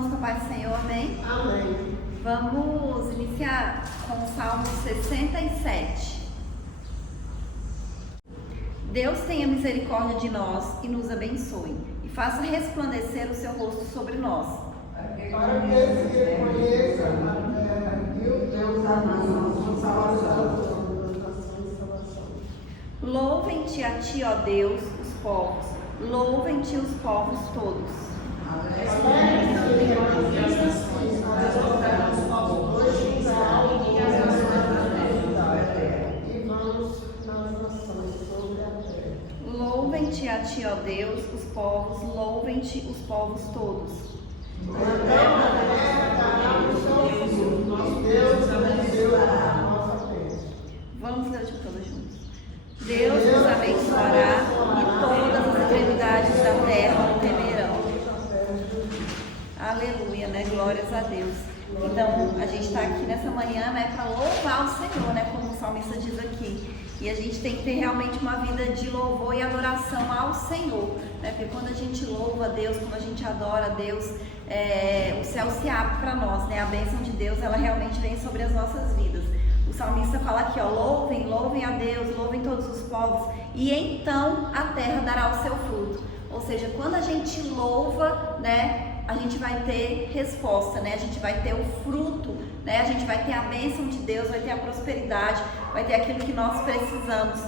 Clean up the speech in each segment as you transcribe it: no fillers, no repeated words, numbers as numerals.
irmãos, com a paz do Senhor, amém? Amém. Vamos iniciar com o Salmo 67. Deus tenha misericórdia de nós e nos abençoe, e faça resplandecer o seu rosto sobre nós. Para que eles reconheçam a terra e o Deus da nação, salvação. Louvem-te a ti, ó Deus, os povos, louvem-te os povos todos. Louvem-te a ti, ó Deus, os povos, louvem-te os povos todos. Vamos ler de todos juntos. Deus nos abençoará e todas as extremidades da terra o temerão. Aleluia, né? Glórias a Deus. Então, a gente está aqui nessa manhã, né, para louvar o Senhor, né, como o salmista diz aqui. E a gente tem que ter realmente uma vida de louvor e adoração ao Senhor, né? Porque quando a gente louva a Deus, quando a gente adora a Deus, o céu se abre para nós, né? A bênção de Deus, ela realmente vem sobre as nossas vidas. O salmista fala aqui, ó, louvem a Deus, louvem todos os povos, e então a terra dará o seu fruto. Ou seja, quando a gente louva, né, a gente vai ter resposta, né? A gente vai ter o fruto, né? A gente vai ter a bênção de Deus, vai ter a prosperidade, vai ter aquilo que nós precisamos.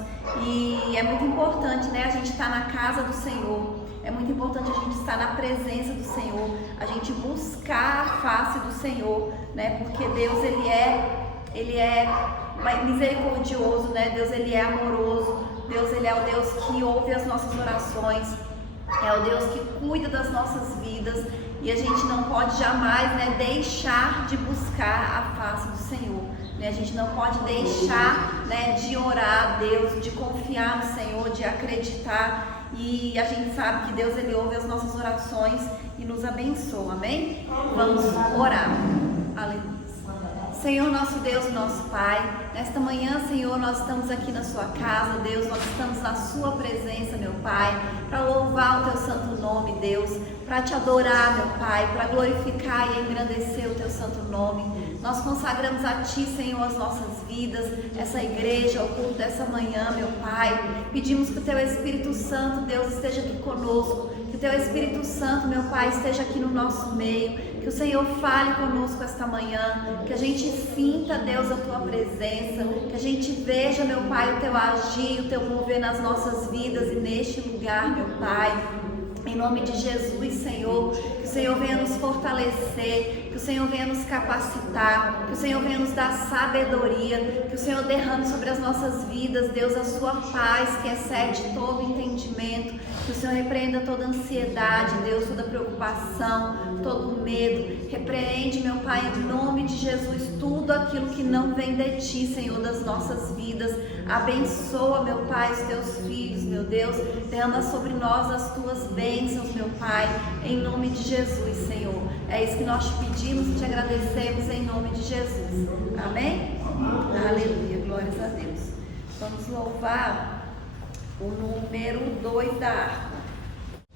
E é muito importante, né? A gente estar na casa do Senhor. É muito importante a gente estar na presença do Senhor, a gente buscar a face do Senhor, né? Porque Deus, Ele é misericordioso, né? Deus, Ele é amoroso. Deus, Ele é o Deus que ouve as nossas orações. É o Deus que cuida das nossas vidas. E a gente não pode jamais, né, deixar de buscar a face do Senhor, né? A gente não pode deixar, né, de orar a Deus, de confiar no Senhor, de acreditar. E a gente sabe que Deus, Ele ouve as nossas orações e nos abençoa, amém? Vamos orar. Aleluia. Senhor, nosso Deus e nosso Pai, nesta manhã, Senhor, nós estamos aqui na sua casa, Deus, nós estamos na sua presença, meu Pai, para louvar o teu santo nome, Deus, para te adorar, meu Pai, para glorificar e engrandecer o teu santo nome. Nós consagramos a ti, Senhor, as nossas vidas, essa igreja, o culto dessa manhã, meu Pai. Pedimos que o teu Espírito Santo, Deus, esteja aqui conosco, que o teu Espírito Santo, meu Pai, esteja aqui no nosso meio. Que o Senhor fale conosco esta manhã, que a gente sinta, Deus, a tua presença, que a gente veja, meu Pai, o teu agir, o teu mover nas nossas vidas e neste lugar, meu Pai. Em nome de Jesus, Senhor, que o Senhor venha nos fortalecer, que o Senhor venha nos capacitar, que o Senhor venha nos dar sabedoria, que o Senhor derrame sobre as nossas vidas, Deus, a sua paz que excede todo entendimento, que o Senhor repreenda toda ansiedade, Deus, toda preocupação, todo medo. Repreende, meu Pai, em nome de Jesus, tudo aquilo que não vem de Ti, Senhor, das nossas vidas. Abençoa, meu Pai, os Teus filhos, meu Deus, derrama sobre nós as Tuas bênçãos, meu Pai, em nome de Jesus, Senhor. É isso que nós te pedimos e te agradecemos em nome de Jesus. Amém? Aleluia, glórias a Deus. Vamos louvar o número 2 da harpa.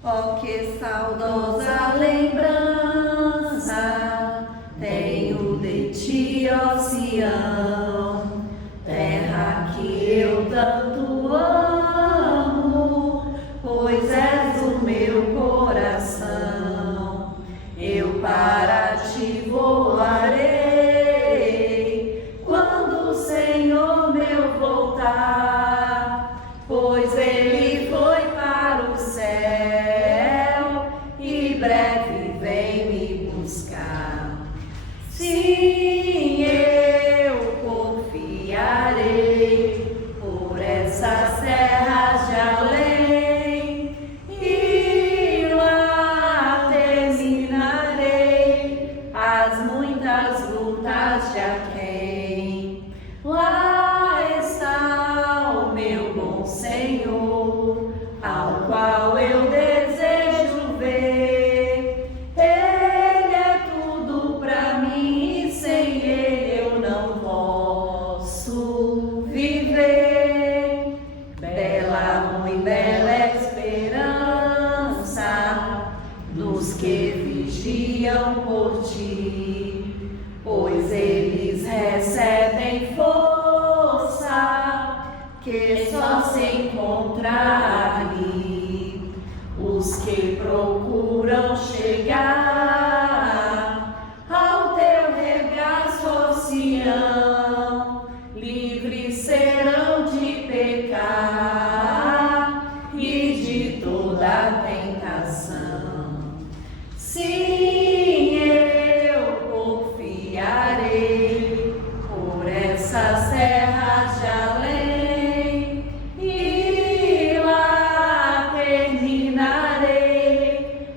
Oh, que saudosa lembrança tenho de ti, ó Sião, terra que eu tanto amo, pois és o meu coração. Eu para ti voarei quando o Senhor meu voltar, pois Ele foi para o céu e breve vem me buscar. Sim, eu confiarei por essas terras de além e lá terminarei as muitas lutas de aquém. Lá está o meu bom Senhor, ao qual eu desejo ver. Ele é tudo pra mim e sem Ele eu não posso viver. Bela, muito bela esperança dos que vigiam vigiam por ti, pois eles recebem força que só se encontra ali. Os que procuram chegar ao teu regaço, ó Sião, livres serão de pecar e de toda tentação. Sim, eu confiarei por essas terras de além e lá terminarei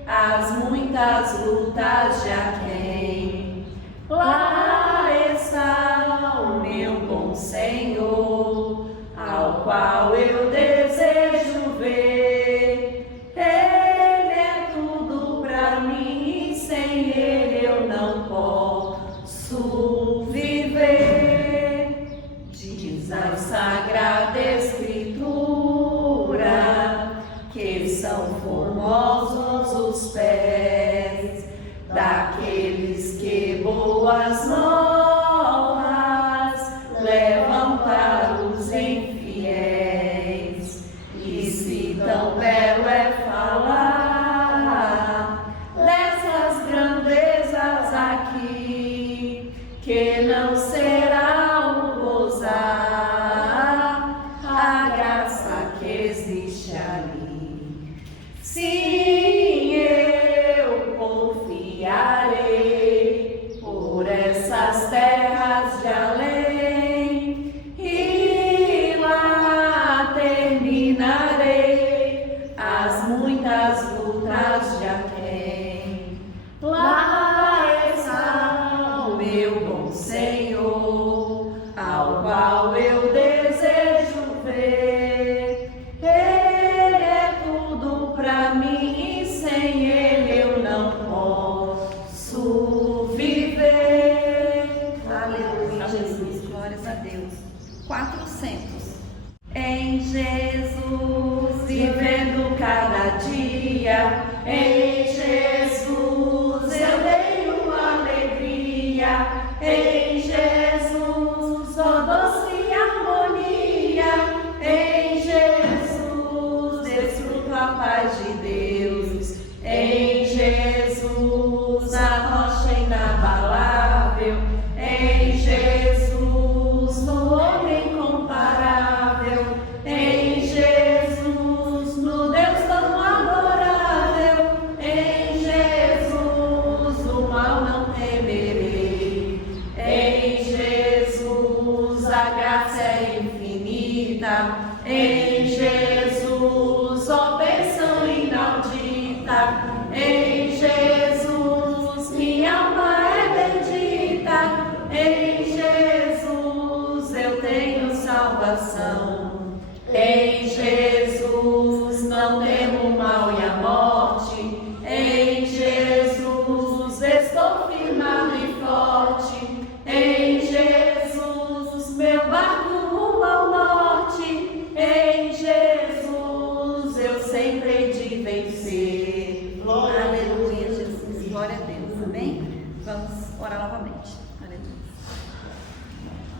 as muitas lutas de aquém. Lá está o meu bom Senhor, ao qual eu desejo ver. Ele é tudo pra mim e sem ele eu não posso viver. Diz a Sagrada Escritura que são formosos os pés daqueles que boas novas levam para os infiéis. E se tão belo é falar dessas grandezas aqui, que não será um gozar a graça que existe ali. Sim, eu confiarei por essas terras de além e lá terminarei as muitas lutas de aquém. Lá está o meu bom Senhor, ao qual eu desejo ver. Ele é tudo pra mim e sem ele eu não posso viver. Aleluia, Jesus, glórias a Deus. 400. Em Jesus, vivendo cada dia, em Jesus eu tenho alegria, em Jesus só doce harmonia, em Jesus desfruto a paz de Deus, em Jesus a rocha inabalável, em Jesus no homem comparável, em Jesus no Deus tão adorável, em Jesus o mal não temerei, em Jesus a graça é infinita, em Jesus ó bênção inaudita, em Jesus minha alma é bendita, em Jesus eu tenho salvação, em Jesus não temo o mal e a morte, em Jesus estou firmado e forte, em Jesus meu barco rumo ao norte, em Jesus eu sempre hei de vencer. Aleluia, Jesus, glória a Deus, amém? Vamos orar novamente. Aleluia.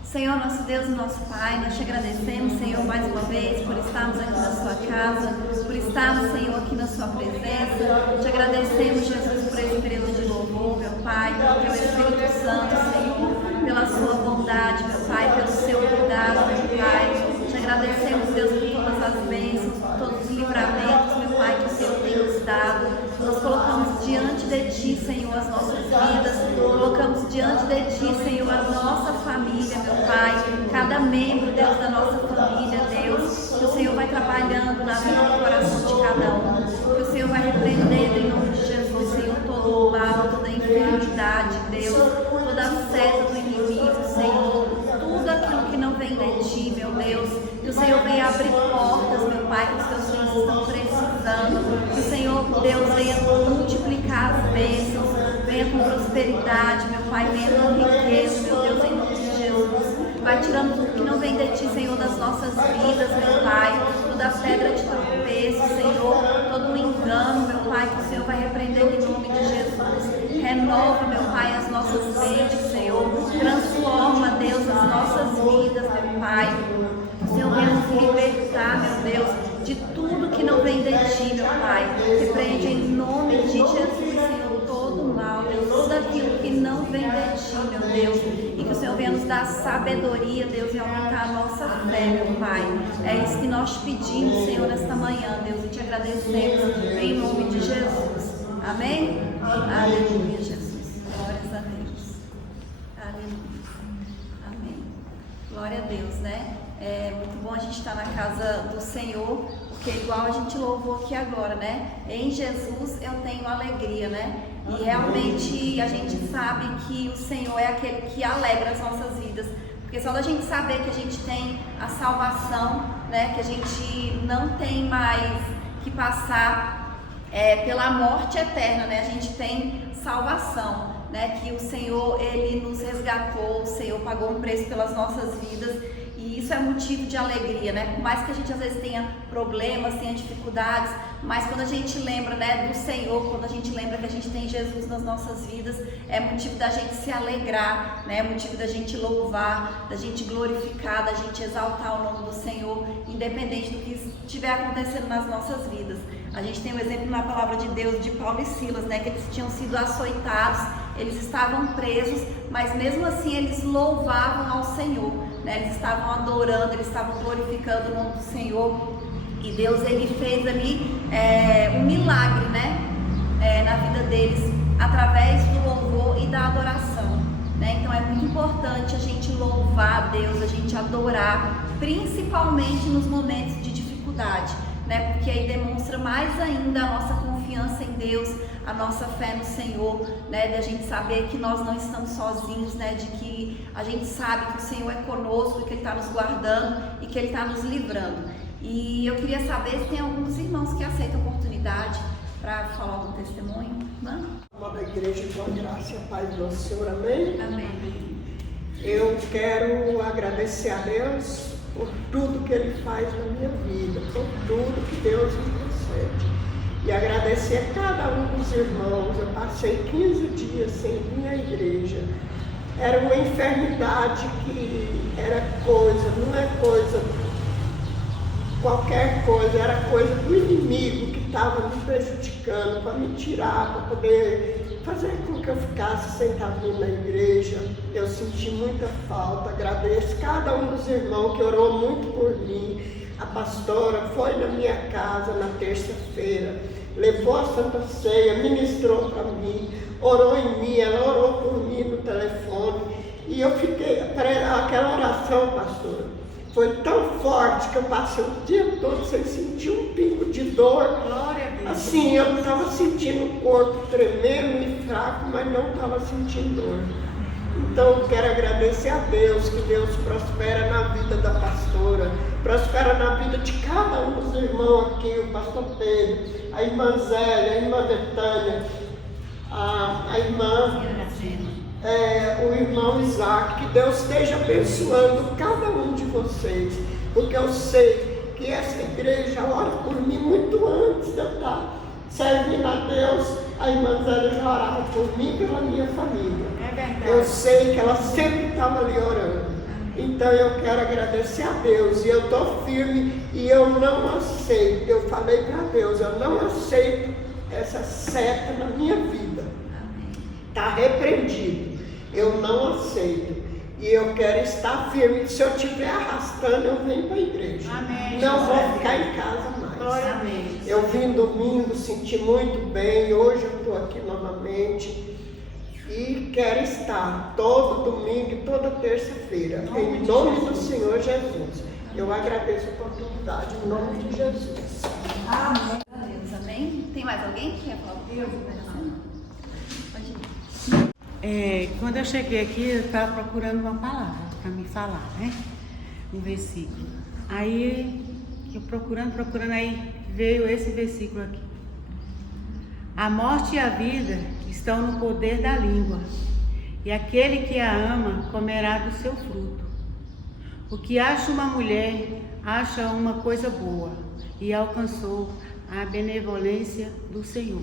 Senhor, nosso Deus e nosso Pai, nós te agradecemos, Senhor, mais uma vez por estarmos aqui na sua casa, por estarmos, Senhor, aqui na sua presença. Te agradecemos, Jesus, por esse período de louvor, meu Pai, pelo teu Espírito Santo, Senhor, pela sua bondade, meu Pai, pelo seu cuidado, meu Pai. Te agradecemos, Deus, por todas as bênçãos, por todos os livramentos, meu Pai, que o Senhor tem nos dado. Nós colocamos diante de Ti, Senhor, as nossas vidas, colocamos diante de Ti, Senhor, a nossa família, meu Pai, cada membro, Deus, da nossa família, Deus, que o Senhor vai trabalhando na vida do coração de cada um, que o Senhor vai repreendendo em nome de Jesus, Senhor, todo o mal, toda a enfermidade, Deus, toda a seta do inimigo, Senhor, tudo aquilo que não vem de Ti, meu Deus, que o Senhor venha abrir portas, meu Pai, que os Teus filhos estão precisando, que o Senhor, Deus, venha multiplicar as bênçãos, venha com prosperidade, meu Pai, venha com riqueza, meu Deus, em nome de Jesus. Vai tirando tudo que não vem de Ti, Senhor, das nossas vidas, meu Pai, toda pedra de tropeço, Senhor, todo engano, meu Pai, que o Senhor vai repreender em nome de Jesus. renova, meu Pai, as nossas mentes, Senhor. Transforma, Deus, as nossas vidas, meu Pai. O Senhor venha nos libertar, meu Deus, de tudo que não vem de Ti, meu Pai. Repreende em nome de Jesus, Senhor, todo o mal, Deus, tudo aquilo que não vem de Ti, meu Deus. E que o Senhor venha nos dar sabedoria, Deus, e aumentar a nossa fé, meu Pai. É isso que nós pedimos, Senhor, nesta manhã, Deus, e te agradecemos em nome de Jesus. Amém? Aleluia, Jesus. Glórias a Deus. Aleluia. Amém. Glória a Deus, né? É muito bom a gente estar na casa do Senhor, porque igual a gente louvou aqui agora, né? Em Jesus eu tenho alegria, né? E realmente a gente sabe que o Senhor é aquele que alegra as nossas vidas. Porque só da gente saber que a gente tem a salvação, né? Que a gente não tem mais que passar pela morte eterna, né? A gente tem salvação, né? Que o Senhor, Ele nos resgatou, o Senhor pagou um preço pelas nossas vidas. E isso é motivo de alegria, né? Por mais que a gente às vezes tenha problemas, tenha dificuldades, mas quando a gente lembra, né, do Senhor, quando a gente lembra que a gente tem Jesus nas nossas vidas, é motivo da gente se alegrar, né? É motivo da gente louvar, da gente glorificar, da gente exaltar o nome do Senhor, independente do que estiver acontecendo nas nossas vidas. A gente tem um exemplo na palavra de Deus de Paulo e Silas, né? Que eles tinham sido açoitados, eles estavam presos, mas mesmo assim eles louvavam ao Senhor, né? Eles estavam adorando, eles estavam glorificando o nome do Senhor. E Deus, Ele fez ali um milagre, né? Na vida deles, através do louvor e da adoração, né? Então é muito importante a gente louvar a Deus, a gente adorar, principalmente nos momentos de dificuldade, né? Porque aí demonstra mais ainda a nossa confiança em Deus, a nossa fé no Senhor, né? Da gente saber que nós não estamos sozinhos, né? De que a gente sabe que o Senhor é conosco, que Ele está nos guardando e que Ele está nos livrando. E eu queria saber se tem alguns irmãos que aceitam a oportunidade para falar algum testemunho. Não? Amada igreja, com graça e a paz do nosso Senhor, amém? Amém. Eu quero agradecer a Deus por tudo que Ele faz na minha vida, por tudo que Deus me concede. E agradecer a cada um dos irmãos. Eu passei 15 dias sem vir à igreja. Era uma enfermidade que era coisa, não é coisa, qualquer coisa, era coisa do inimigo que estava me prejudicando, para me tirar, para poder fazer com que eu ficasse sem estar vindo na igreja. Eu senti muita falta. Agradeço cada um dos irmãos que orou muito por mim. A pastora foi na minha casa na terça-feira, levou a Santa Ceia, ministrou para mim, orou em mim, ela orou por mim no telefone. E eu fiquei, aquela oração, pastora, foi tão forte que eu passei o dia todo sem sentir um pingo de dor. Glória a Deus. Assim, eu estava sentindo o corpo tremendo e fraco, mas não estava sentindo dor. Então eu quero agradecer a Deus, que Deus prospera na vida da pastora, prospera na vida de cada um dos irmãos aqui, o pastor Pedro, a irmã Zélia, a irmã Betânia, a irmã, o irmão Isaac. Que Deus esteja abençoando cada um de vocês, porque eu sei que essa igreja ora por mim muito antes de eu estar servindo a Deus. A irmã Zélia já orava por mim e pela minha família. É verdade. Eu sei que ela sempre estava ali orando. Então eu quero agradecer a Deus, e eu estou firme, e eu não aceito. Eu falei para Deus, eu não aceito essa seta na minha vida. Está repreendido. Eu não aceito. E eu quero estar firme. Se eu estiver arrastando, eu venho para a igreja. Amém. Não vou ficar em casa mais. Glória a Deus. Eu vim domingo, senti muito bem. Hoje eu estou aqui novamente. E quero estar todo domingo e toda terça-feira. Em nome do Senhor Jesus. Eu agradeço a oportunidade. Em nome de Jesus. Amém. Deus, amém. Tem mais alguém que quer falar? Pode ir. Quando eu cheguei aqui, eu estava procurando uma palavra para me falar, né? Um versículo. Aí, eu procurando, aí veio esse versículo aqui. A morte e a vida estão no poder da língua, e aquele que a ama comerá do seu fruto. O que acha uma mulher, acha uma coisa boa, e alcançou a benevolência do Senhor.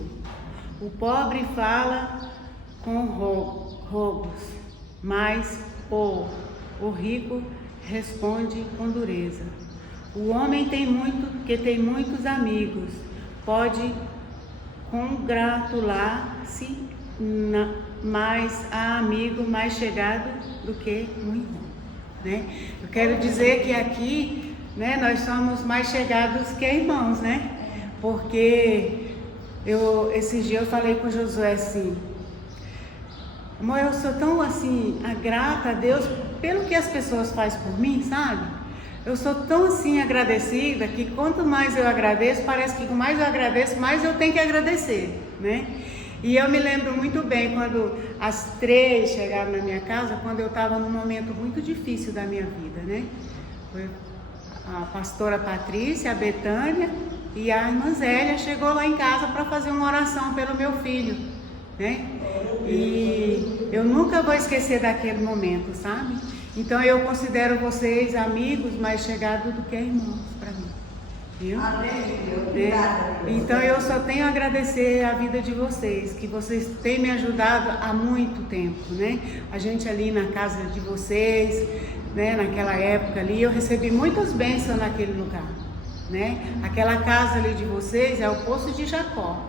O pobre fala com rogos, mas o rico responde com dureza. O homem tem muitos amigos, pode congratular-se, mas há amigo mais chegado do que um irmão, né? Eu quero dizer que aqui, né, nós somos mais chegados que irmãos, né? Porque esses dias eu falei com o Josué assim: amor, eu sou tão assim, grata a Deus pelo que as pessoas fazem por mim, sabe? Eu sou tão assim agradecida que quanto mais eu agradeço, parece que quanto mais eu agradeço, mais eu tenho que agradecer, né? E eu me lembro muito bem quando as 3 chegaram na minha casa, quando eu estava num momento muito difícil da minha vida, né? Foi a pastora Patrícia, a Betânia e a irmã Zélia chegou lá em casa para fazer uma oração pelo meu filho, né? E eu nunca vou esquecer daquele momento, sabe? Então eu considero vocês amigos mais chegados do que irmãos para mim, viu? Então eu só tenho a agradecer a vida de vocês, que vocês têm me ajudado há muito tempo, né? A gente ali na casa de vocês, né? Naquela época ali, eu recebi muitas bênçãos naquele lugar, né? Aquela casa ali de vocês é o Poço de Jacó,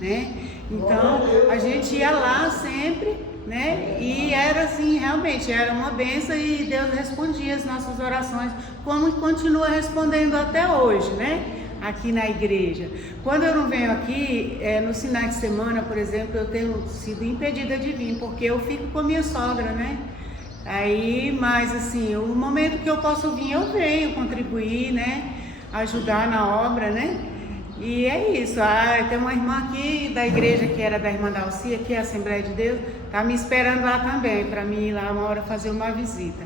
né? Então a gente ia lá sempre, né? E era assim, realmente era uma bênção e Deus respondia as nossas orações, como continua respondendo até hoje, né? Aqui na igreja. Quando eu não venho aqui, nos finais de semana, por exemplo, eu tenho sido impedida de vir, porque eu fico com a minha sogra, né? Aí, mas assim, o momento que eu posso vir, eu venho contribuir, né? Ajudar na obra, né? E é isso. Tem uma irmã aqui da igreja que era da irmã Dalcia, que é a Assembleia de Deus, tá me esperando lá também, para mim ir lá uma hora fazer uma visita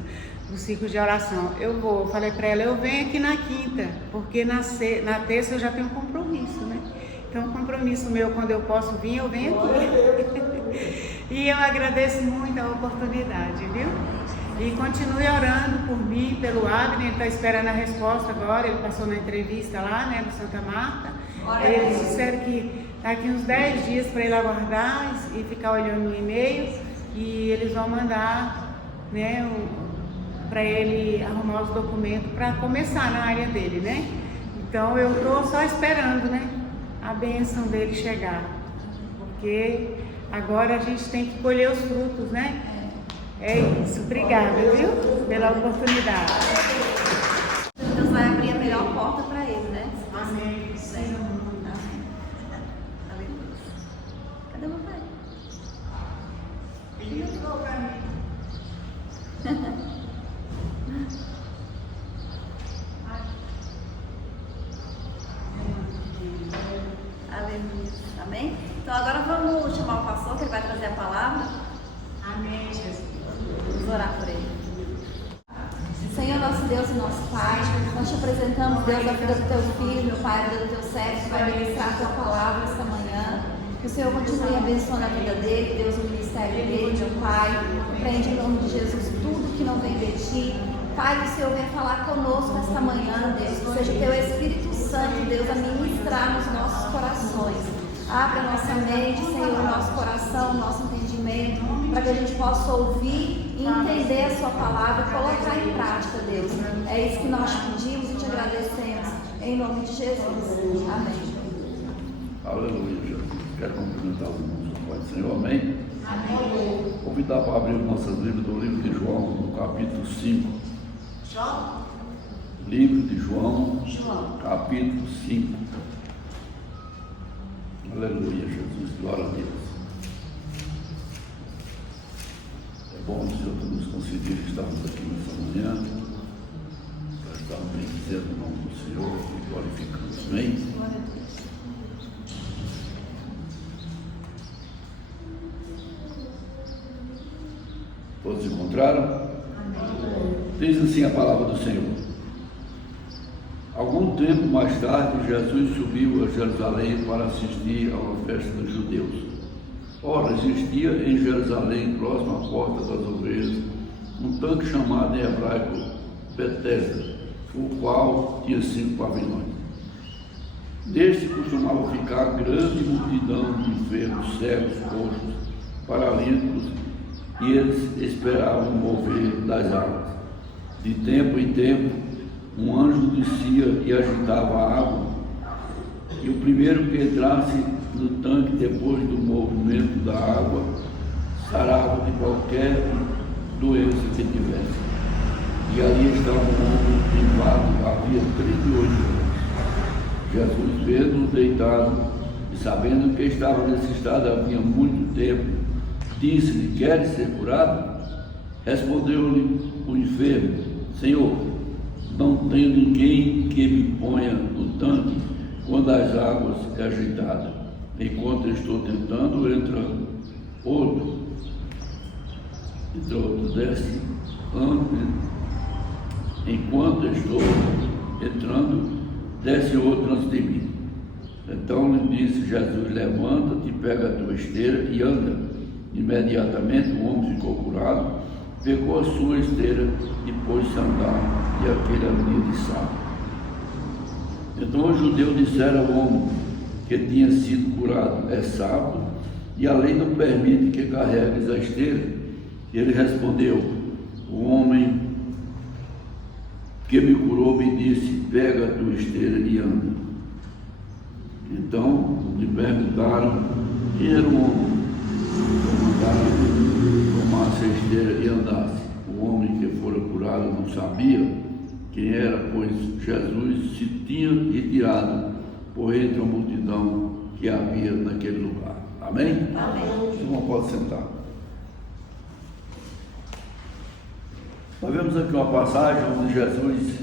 do ciclo de oração. Eu falei para ela, eu venho aqui na quinta, porque na terça eu já tenho um compromisso, né? Então, o compromisso meu, quando eu posso vir, eu venho aqui. E eu agradeço muito a oportunidade, viu? E continue orando por mim, pelo Abner, ele está esperando a resposta agora, ele passou na entrevista lá, né, no Santa Marta. Eles disseram que daqui uns 10 dias para ele aguardar e ficar olhando no e-mail, e eles vão mandar, né, para ele arrumar os documentos para começar na área dele, né? Então eu estou só esperando, né, a bênção dele chegar, porque agora a gente tem que colher os frutos, né? É isso, obrigada, viu, pela oportunidade. Deus vai abrir a melhor porta para ele, né? Amém. Cadê o meu pai? Ele entrou para mim. Aleluia. Amém? Então agora vamos chamar o pastor, que ele vai trazer a palavra. Amém, Jesus. Vamos orar por ele. Senhor, nosso Deus e nosso Pai, nós te apresentamos, Deus, a vida do teu filho, meu Pai, a vida do teu servo, que vai ministrar a tua palavra esta manhã. Que o Senhor continue abençoando a vida dele, Deus, o ministério dele, meu Pai. Repreende em nome de Jesus tudo que não vem de ti. Pai, que o Senhor venha falar conosco esta manhã, Deus. Que seja o teu Espírito Santo, Deus, a ministrar nos nossos corações. Abre a nossa mente, Senhor, o nosso coração, o nosso entendimento, para que a gente possa ouvir e entender a sua palavra e colocar em prática, Deus. É isso que nós te pedimos e te agradecemos. Em nome de Jesus. Amém. Aleluia, Jesus. Quero cumprimentar os irmãos do Pai do Senhor. Amém? Amém. Convidar para abrir nossas Bíblias do livro de João, no capítulo 5. João? Livro de João, capítulo 5. Aleluia, Jesus. Glória a Deus. É bom o Senhor nos conceder estarmos aqui nessa manhã, para estarmos bendizendo o nome do Senhor e glorificando. Amém? Todos encontraram? Amém. Diz assim a palavra do Senhor. Algum tempo mais tarde, Jesus subiu a Jerusalém para assistir a uma festa dos judeus. Ora, existia em Jerusalém, próximo à porta das ovelhas, um tanque chamado em hebraico Betesda, o qual tinha 5 pavilhões. Neste costumava ficar grande multidão de enfermos, cegos, coxos, paralíticos, e eles esperavam o mover das águas. De tempo em tempo, um anjo descia e agitava a água, e o primeiro que entrasse no tanque depois do movimento da água sarava de qualquer doença que tivesse. E ali estava um homem privado, havia 38 anos. Jesus, vendo-o deitado e sabendo que estava nesse estado havia muito tempo, disse-lhe: queres ser curado? Respondeu-lhe o enfermo: Senhor, não tenho ninguém que me ponha no tanque quando as águas é agitada. Enquanto estou tentando, entra outro desce. Enquanto estou entrando, desce outro antes de mim. Então lhe disse Jesus: levanta-te, pega a tua esteira e anda. Imediatamente o homem ficou curado, pegou a sua esteira e pôs-se a andar, e aquele era dia de sábado. Então o judeu dissera ao homem que tinha sido curado: é sábado, e a lei não permite que carregues a esteira. E ele respondeu: o homem que me curou me disse: pega a tua esteira e anda. Então lhe perguntaram quem era o homem. Mandaram tomasse a esteira e andasse. O homem que fora curado não sabia quem era, pois Jesus se tinha retirado por entre a multidão que havia naquele lugar. Amém? Amém. O irmão pode sentar. Nós vemos aqui uma passagem onde Jesus,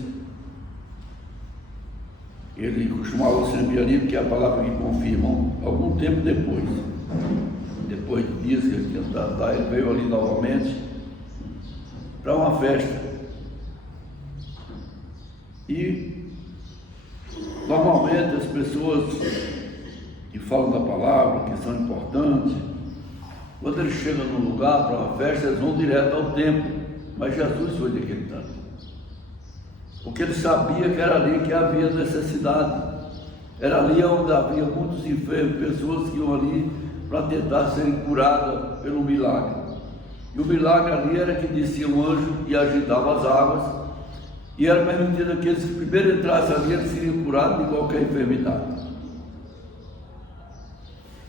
ele costumava sempre ali, porque é a palavra que confirma, algum tempo depois de dias que ele tinha estado lá, ele veio ali novamente para uma festa. E normalmente as pessoas que falam da palavra, que são importantes, quando eles chegam num lugar para uma festa, eles vão direto ao templo. Mas Jesus foi daquele tanto, porque ele sabia que era ali que havia necessidade, era ali onde havia muitos enfermos, pessoas que iam ali para tentar serem curadas pelo milagre. E o milagre ali era que descia um anjo e agitava as águas, e era permitido que aqueles que primeiro entrassem ali, eles seriam curados de qualquer enfermidade.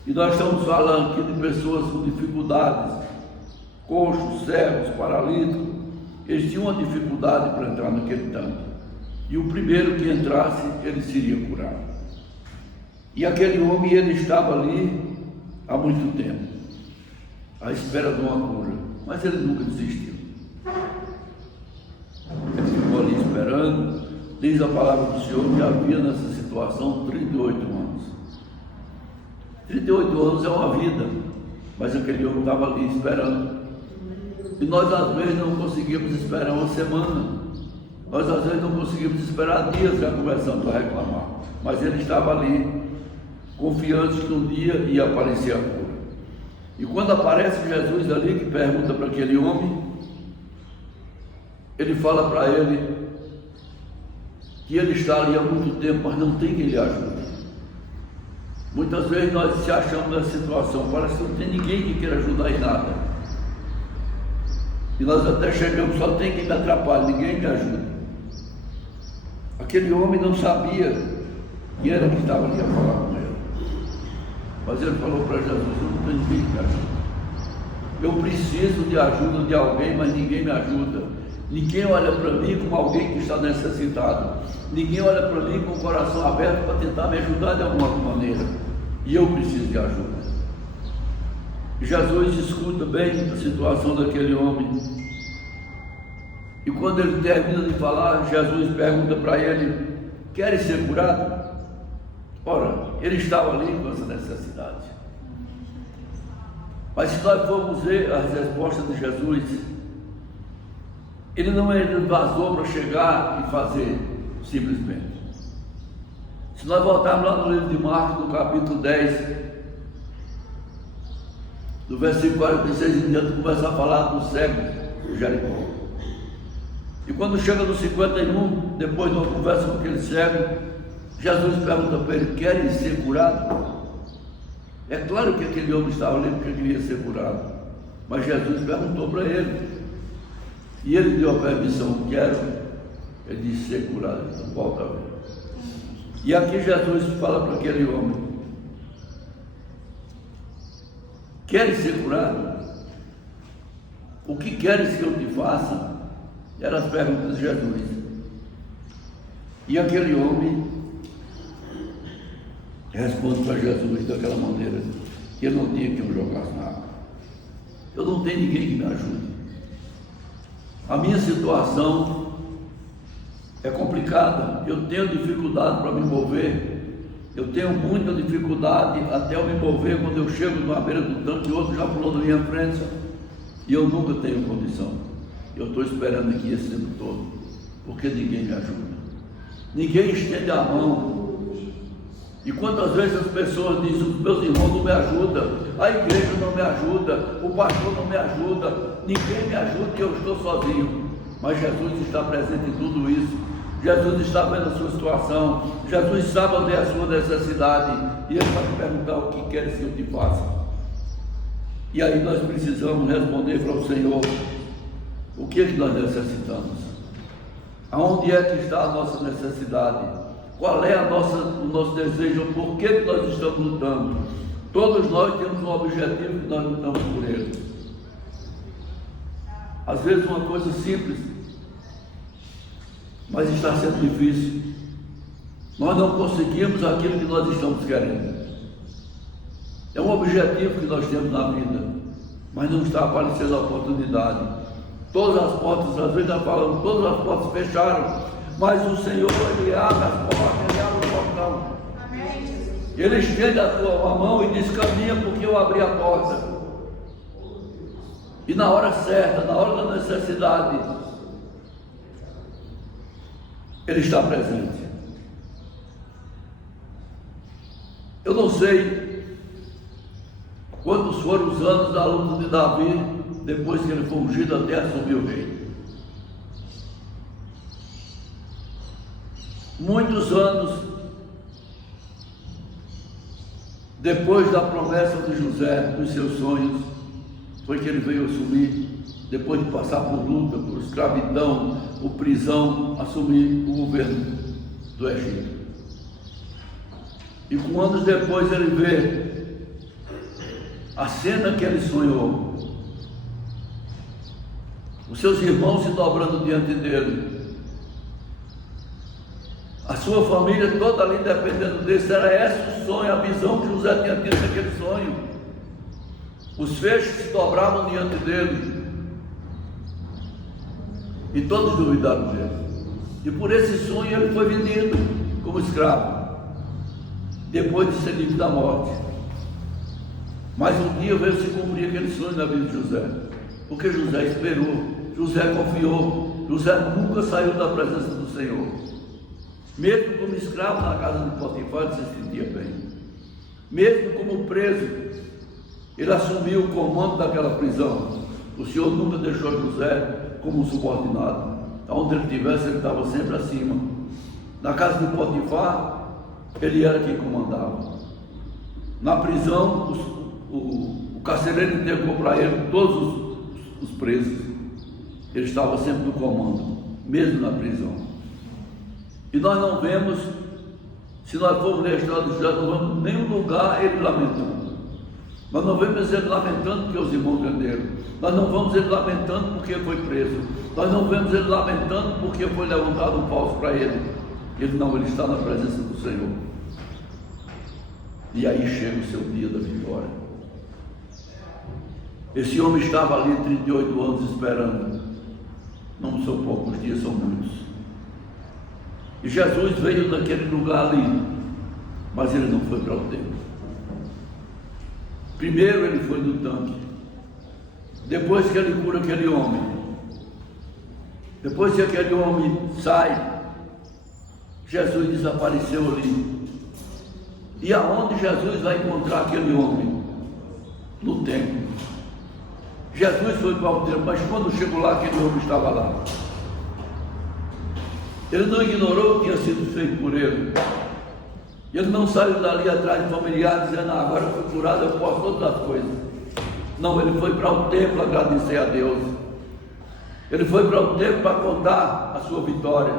E nós estamos falando aqui de pessoas com dificuldades, coxos, cegos, paralíticos. Eles tinham uma dificuldade para entrar naquele tanque, e o primeiro que entrasse, ele seria curado. E aquele homem, ele estava ali há muito tempo, à espera de uma cura, mas ele nunca desistiu. Ele ficou ali esperando. Diz a palavra do Senhor que havia nessa situação 38 anos. 38 anos é uma vida, mas aquele homem estava ali esperando. E nós às vezes não conseguimos esperar uma semana, nós às vezes não conseguimos esperar dias, já começamos a reclamar, mas ele estava ali, confiante que um dia ia aparecer a cura. E quando aparece Jesus ali, que pergunta para aquele homem, ele fala para ele que ele está ali há muito tempo, mas não tem quem lhe ajude. Muitas vezes nós se achamos nessa situação, parece que não tem ninguém que queira ajudar em nada. E nós até chegamos, só tem quem me atrapalha, ninguém me ajuda. Aquele homem não sabia quem era que estava ali a falar com ele. Mas ele falou para Jesus: eu não tenho ninguém que me ajude. Eu preciso de ajuda de alguém, mas ninguém me ajuda. Ninguém olha para mim como alguém que está necessitado. Ninguém olha para mim com o coração aberto para tentar me ajudar de alguma maneira. E eu preciso de ajuda. Jesus escuta bem a situação daquele homem. E quando ele termina de falar, Jesus pergunta para ele: queres ser curado? Ora, ele estava ali com essa necessidade. Mas se nós formos ver as respostas de Jesus, ele não vazou para chegar e fazer simplesmente. Se nós voltarmos lá no livro de Marcos, no capítulo 10, do versículo 46 em diante, começa a falar do cego de Jericó. E quando chega no 51, depois de uma conversa com aquele cego, Jesus pergunta para ele: queres ser curado? É claro que aquele homem estava ali porque queria ser curado, mas Jesus perguntou para ele, e ele deu a permissão: quero. Ele disse: ser curado. Então volta a ver. E aqui Jesus fala para aquele homem: queres ser curado? O que queres que eu te faça? Eram as perguntas de Jesus. E aquele homem responde para Jesus daquela maneira, que ele não tinha que me jogar na água. Eu não tenho ninguém que me ajude. A minha situação é complicada. Eu tenho dificuldade para me mover. Eu tenho muita dificuldade até eu me mover quando eu chego na beira do tanque e outro já pulou na minha frente. E eu nunca tenho condição. Eu estou esperando aqui esse tempo todo, porque ninguém me ajuda. Ninguém estende a mão. E quantas vezes as pessoas dizem: os meus irmãos não me ajudam, a igreja não me ajuda, o pastor não me ajuda, ninguém me ajuda, que eu estou sozinho. Mas Jesus está presente em tudo isso. Jesus está vendo a sua situação. Jesus sabe onde é a sua necessidade, e Ele vai te perguntar: o que queres que eu te faça? E aí nós precisamos responder para o Senhor o que é que nós necessitamos, aonde é que está a nossa necessidade, qual é o nosso desejo, por que nós estamos lutando. Todos nós temos um objetivo que nós lutamos por ele. Às vezes uma coisa simples, mas está sendo difícil. Nós não conseguimos aquilo que nós estamos querendo. É um objetivo que nós temos na vida, mas não está aparecendo a oportunidade. Todas as portas, às vezes nós falamos, todas as portas fecharam, mas o Senhor, Ele abre as portas, Ele abre o portão. Ele estende a tua mão e diz: caminha, porque eu abri a porta. E na hora certa, na hora da necessidade, Ele está presente. Eu não sei quantos foram os anos da luta de Davi, depois que ele foi ungido até assumir o reino. Muitos anos depois da promessa de José, dos seus sonhos, foi que ele veio assumir, depois de passar por luta, por escravidão, por prisão, assumir o governo do Egito. E com anos depois ele vê a cena que ele sonhou, os seus irmãos se dobrando diante dele, a sua família toda ali dependendo dele. Era esse o sonho, a visão que José tinha tido daquele sonho. Os feixes se dobravam diante dele e todos duvidaram dele. E por esse sonho ele foi vendido como escravo, depois de ser livre da morte. Mas um dia veio se cumprir aquele sonho na vida de José, porque José esperou, José confiou. José nunca saiu da presença do Senhor. Mesmo como escravo na casa de Potifar, ele se sentia bem. Mesmo como preso, ele assumiu o comando daquela prisão. O Senhor nunca deixou José como um subordinado. Onde ele estivesse, ele estava sempre acima. Na casa de Potifar, ele era quem comandava. Na prisão, o carcereiro entregou para ele todos os presos. Ele estava sempre no comando, mesmo na prisão. E nós não vemos, se nós formos ler a história de José, não vemos em nenhum lugar ele lamentando. Nós não vemos ele lamentando porque os irmãos venderam. Nós não vemos ele lamentando porque foi preso. Nós não vemos ele lamentando porque foi levantado um falso para ele. Ele está na presença do Senhor. E aí chega o seu dia da vitória. Esse homem estava ali 38 anos esperando. Não são poucos dias, são muitos. E Jesus veio daquele lugar ali, mas ele não foi para o templo. Primeiro ele foi no tanque, depois que ele cura aquele homem, depois que aquele homem sai, Jesus desapareceu ali. E aonde Jesus vai encontrar aquele homem? No templo. Jesus foi para o templo, mas quando chegou lá, aquele homem estava lá. Ele não ignorou o que tinha sido feito por ele. Ele não saiu dali atrás de familiar dizendo, agora eu fui curado, eu posso todas as coisas. Não, ele foi para o templo agradecer a Deus. Ele foi para o templo para contar a sua vitória.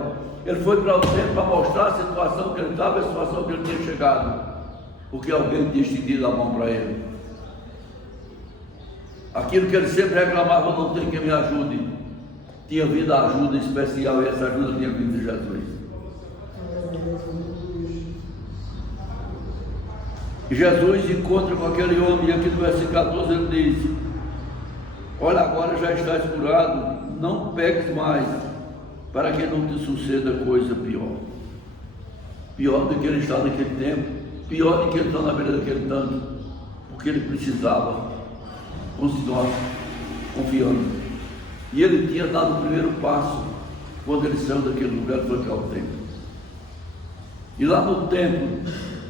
Ele foi para o templo para mostrar a situação que ele estava, a situação que ele tinha chegado. Porque alguém tinha estendido a mão para ele. Aquilo que ele sempre reclamava, não tem quem me ajude. Tinha vindo a ajuda especial e essa ajuda tinha vindo de Jesus. E Jesus encontra com aquele homem, e aqui no versículo 14 ele diz: olha, agora já estás curado, não peques mais, para que não te suceda coisa pior. Pior do que ele está naquele tempo, pior do que ele está na beira daquele tanque, porque ele precisava continuar confiando. E ele tinha dado o primeiro passo quando ele saiu daquele lugar e foi para o templo. E lá no templo,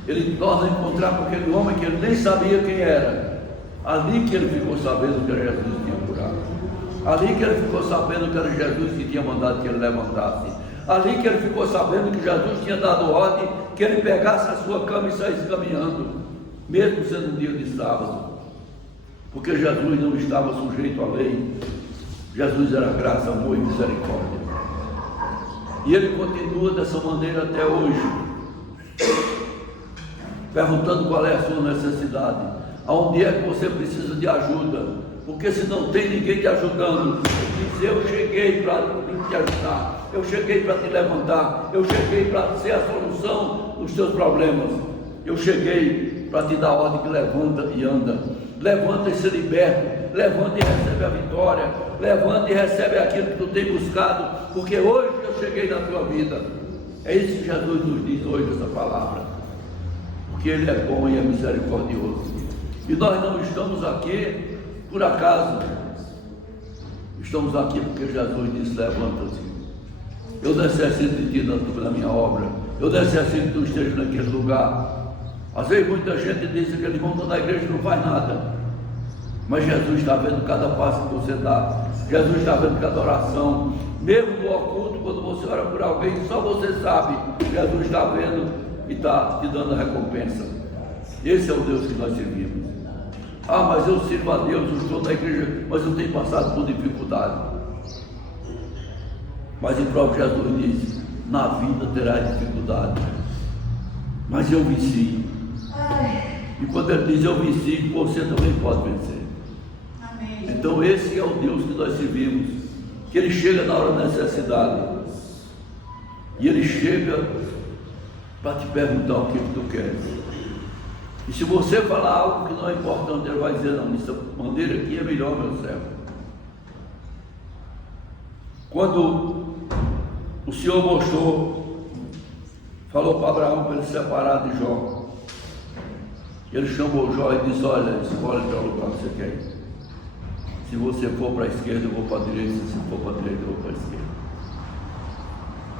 ele torna a encontrar com aquele homem que ele nem sabia quem era. Ali que ele ficou sabendo que era Jesus que tinha curado. Ali que ele ficou sabendo que era Jesus que tinha mandado que ele levantasse. Ali que ele ficou sabendo que Jesus tinha dado ordem que ele pegasse a sua cama e saísse caminhando, mesmo sendo um dia de sábado. Porque Jesus não estava sujeito à lei. Jesus era graça, amor e misericórdia. E ele continua dessa maneira até hoje, perguntando qual é a sua necessidade, aonde é que você precisa de ajuda, porque se não tem ninguém te ajudando, ele diz: eu cheguei para te ajudar, eu cheguei para te levantar, eu cheguei para ser a solução dos teus problemas, eu cheguei para te dar ordem que levanta e anda, levanta e se liberta, levanta e recebe a vitória, levanta e recebe aquilo que tu tem buscado, porque hoje eu cheguei na tua vida. É isso que Jesus nos diz hoje, essa palavra, porque Ele é bom e é misericordioso. E nós não estamos aqui por acaso, estamos aqui porque Jesus disse: levanta-te, eu necessito de ti na minha obra, eu necessito que tu estejas naquele lugar. Às vezes muita gente diz que eles vão na igreja e não faz nada, mas Jesus está vendo cada passo que você dá, Jesus está vendo cada oração, mesmo no oculto, quando você ora por alguém, só você sabe, Jesus está vendo e está te dando a recompensa. Esse é o Deus que nós servimos. Ah, mas eu sirvo a Deus, eu estou na igreja, mas eu tenho passado por dificuldade. Mas o próprio Jesus diz: na vida terá dificuldade, mas eu venci. E quando ele diz eu venci, você também pode vencer. Amém. Então esse é o Deus que nós servimos, que Ele chega na hora da necessidade, e Ele chega para te perguntar o que tu queres. E se você falar algo que não é importante, Ele vai dizer: não, dessa maneira aqui é melhor, meu servo. Quando o Senhor falou para Abraão para ele se separar de Jó, ele chamou Jó e disse: olha, escolhe para o lugar que você quer ir. Se você for para a esquerda, eu vou para a direita. Se for para a direita, eu vou para a esquerda.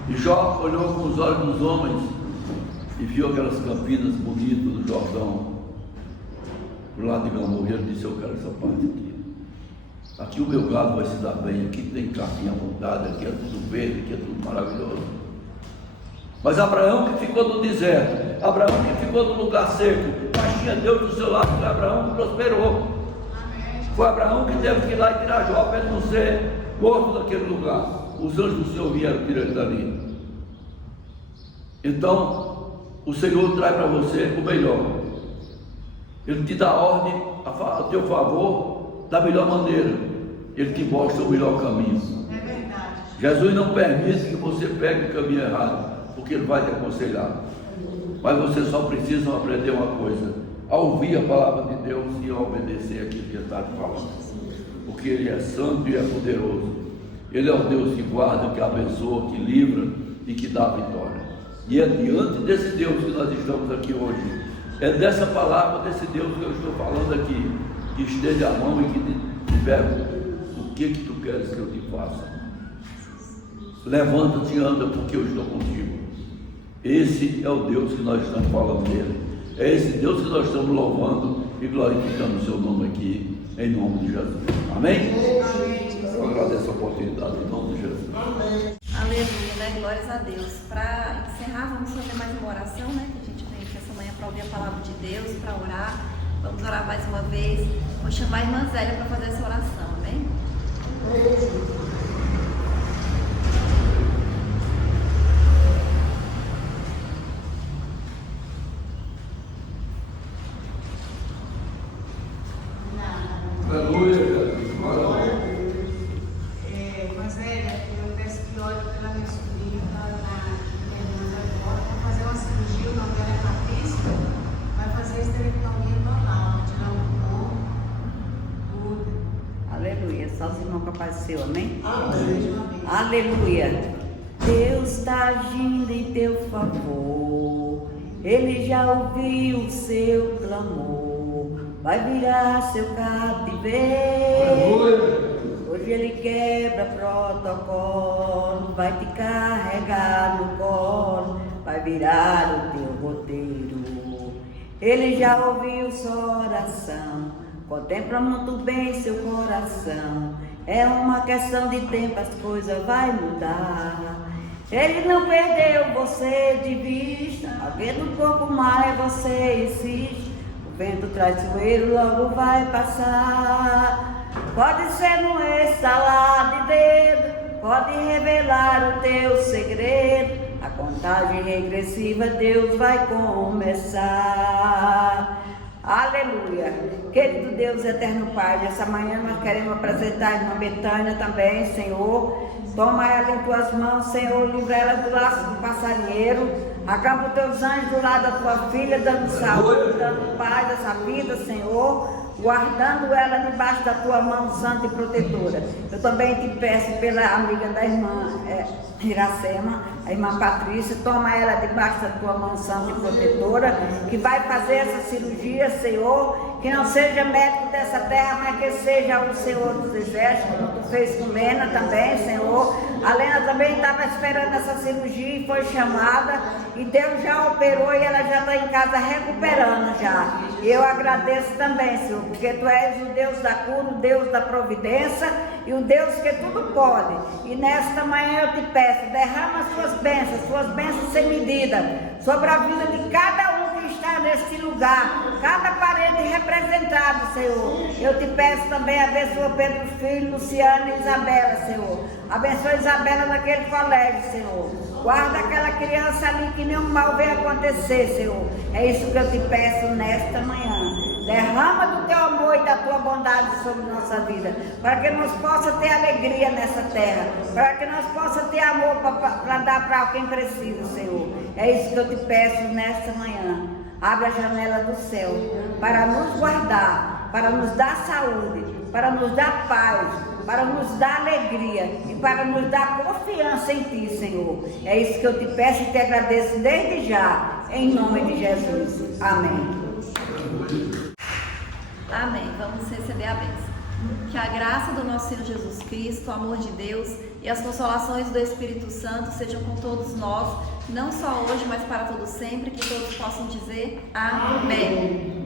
E Jó olhou com os olhos dos homens e viu aquelas campinas bonitas do Jordão, do lado de Gamor, e ele disse: eu quero essa parte aqui. Aqui o meu gado vai se dar bem, aqui tem capim à vontade, aqui é tudo verde, aqui é tudo maravilhoso. Mas Abraão que ficou no deserto, Abraão que ficou no lugar seco, mas tinha Deus do seu lado, foi Abraão que prosperou. Foi Abraão que teve que ir lá e tirar Jó para ele não ser morto naquele lugar. Os anjos do Senhor vieram tirar ele dali. Então, o Senhor traz para você o melhor. Ele te dá ordem a teu favor da melhor maneira. Ele te mostra o melhor caminho. É verdade. Jesus não permite que você pegue o caminho errado, porque Ele vai te aconselhar. Mas você só precisa aprender uma coisa: a ouvir a palavra de Deus e a obedecer aquilo que Ele está te falando. Porque Ele é santo e é poderoso. Ele é o Deus que guarda, que abençoa, que livra e que dá a vitória. E é diante desse Deus que nós estamos aqui hoje. É dessa palavra, desse Deus que eu estou falando aqui, que estende a mão e que te pergunta: o que tu queres que eu te faça? Levanta-te e anda, porque eu estou contigo. Esse é o Deus que nós estamos falando dele. É esse Deus que nós estamos louvando e glorificando o seu nome aqui, em nome de Jesus. Amém? Eu agradeço a oportunidade, em nome de Jesus. Aleluia, né? Glórias a Deus. Para encerrar, vamos fazer mais uma oração, né? Que a gente vem aqui nessa manhã para ouvir a palavra de Deus, para orar. Vamos orar mais uma vez. Vou chamar a irmã Zélia para fazer essa oração, amém? Aleluia, Jesus. Glória a Deus. Mas eu peço que ore pela minha sobrinha, minha irmã agora, vai fazer uma cirurgia, o nome dela é Patrícia, vai fazer esterectomia total, tirar o corpo, tudo. Aleluia. Só os irmãos capaceu, amém? Amém. Aleluia. Deus está agindo em teu favor. Ele já ouviu o seu clamor. Vai virar seu cativeiro. Hoje ele quebra protocolo. Vai te carregar no colo. Vai virar o teu roteiro. Ele já ouviu sua oração. Contempla muito bem seu coração. É uma questão de tempo, as coisas vai mudar. Ele não perdeu você de vista. Alguém um pouco mais você insiste. O vento traiçoeiro logo vai passar. Pode ser no estalar de dedo. Pode revelar o teu segredo. A contagem regressiva Deus vai começar. Aleluia. Querido Deus, eterno Pai, nessa manhã nós queremos apresentar a irmã Betânia também, Senhor. Toma ela em tuas mãos, Senhor, livra ela do laço do passarinheiro. Acampa os teus anjos do lado da tua filha, dando saúde, dando paz a essa vida, Senhor, guardando ela debaixo da tua mão santa e protetora. Eu também te peço pela amiga da irmã Iracema, a irmã Patrícia, toma ela debaixo da tua mão santa e protetora, que vai fazer essa cirurgia, Senhor, que não seja médico dessa terra, mas que seja o Senhor dos Exércitos, como tu fez com Lena também, Senhor. A Lena também estava esperando essa cirurgia e foi chamada, e Deus já operou e ela já está em casa recuperando já. E eu agradeço também, Senhor, porque tu és o Deus da cura, o Deus da providência e o Deus que tudo pode. E nesta manhã eu te peço, derrama as suas bênçãos sem medida, sobre a vida de cada um que está neste lugar, cada parente representado, Senhor. Eu te peço também, abençoa Pedro Filho, Luciana e Isabela, Senhor. Abençoa Isabela naquele colégio, Senhor. Guarda aquela criança ali, que nenhum mal venha acontecer, Senhor. É isso que eu te peço nesta manhã. Derrama do teu amor e da tua bondade sobre nossa vida, para que nós possamos ter alegria nessa terra, para que nós possamos ter amor para dar para quem precisa, Senhor. É isso que eu te peço nesta manhã. Abre a janela do céu para nos guardar, para nos dar saúde, para nos dar paz, para nos dar alegria e para nos dar confiança em ti, Senhor. É isso que eu te peço e te agradeço desde já, em nome de Jesus. Amém. Amém. Vamos receber a bênção. Que a graça do nosso Senhor Jesus Cristo, o amor de Deus e as consolações do Espírito Santo sejam com todos nós, não só hoje, mas para todo sempre, que todos possam dizer amém.